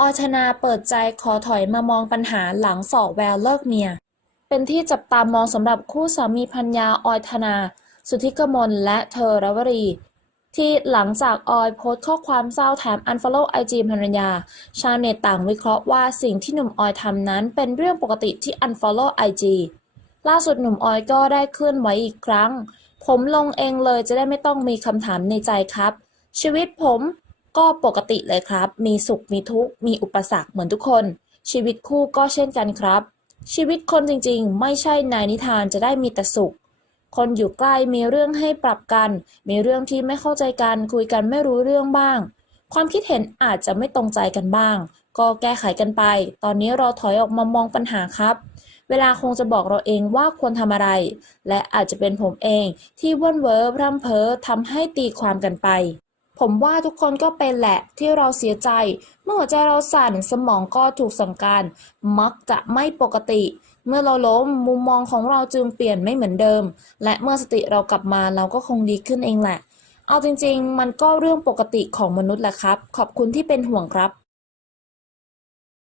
ออยธนาเปิดใจขอถอยมามองปัญหาหลังสอกแววเลิกเมีย เป็นที่จับตามองสำหรับคู่สามีพัญญาออยธนา สุทธิกมลและเธอรวรี ที่หลังจากออยโพสต์ข้อความเศร้าแถม unfollow IG ภรรยา ชาวเน็ตต่างวิเคราะห์ว่าสิ่งที่หนุ่มออยทำนั้นเป็นเรื่องปกติที่ unfollow IG ล่าสุดหนุ่มออยก็ได้เคลื่อนไหวอีกครั้ง ผมลงเองเลยจะได้ไม่ต้องมีคำถามในใจครับ ชีวิตผม ก็ปกติเลยครับ มีสุขมีทุกข์มีอุปสรรคเหมือนทุกคน ชีวิตคู่ก็เช่นกันครับ ชีวิตคนจริงๆ ไม่ใช่นายนิทานจะได้มีแต่สุข คนอยู่ใกล้มีเรื่องให้ปรับกัน มีเรื่องที่ไม่เข้าใจกันคุยกันไม่รู้เรื่องบ้าง ความคิดเห็นอาจจะไม่ตรงใจกันบ้าง ก็แก้ไขกันไป ตอนนี้เราถอยออกมามองปัญหาครับเวลาคงจะบอกเราเองว่าควรทำอะไร และอาจจะเป็นผมเองที่ว่นเวอพร่ำเพ้อทำให้ตีความกันไป ผมว่าทุกคนก็เป็นแหละที่เราเสียใจ เมื่อหัวใจเราสั่นสมองก็ถูกสั่งการ มักจะไม่ปกติ เมื่อเราล้มมุมมองของเราจึงเปลี่ยนไม่เหมือนเดิม และเมื่อสติเรากลับมาเราก็คงดีขึ้นเองแหละ เอาจริงๆ มันก็เรื่องปกติของมนุษย์แหละครับ ขอบคุณที่เป็นห่วงครับ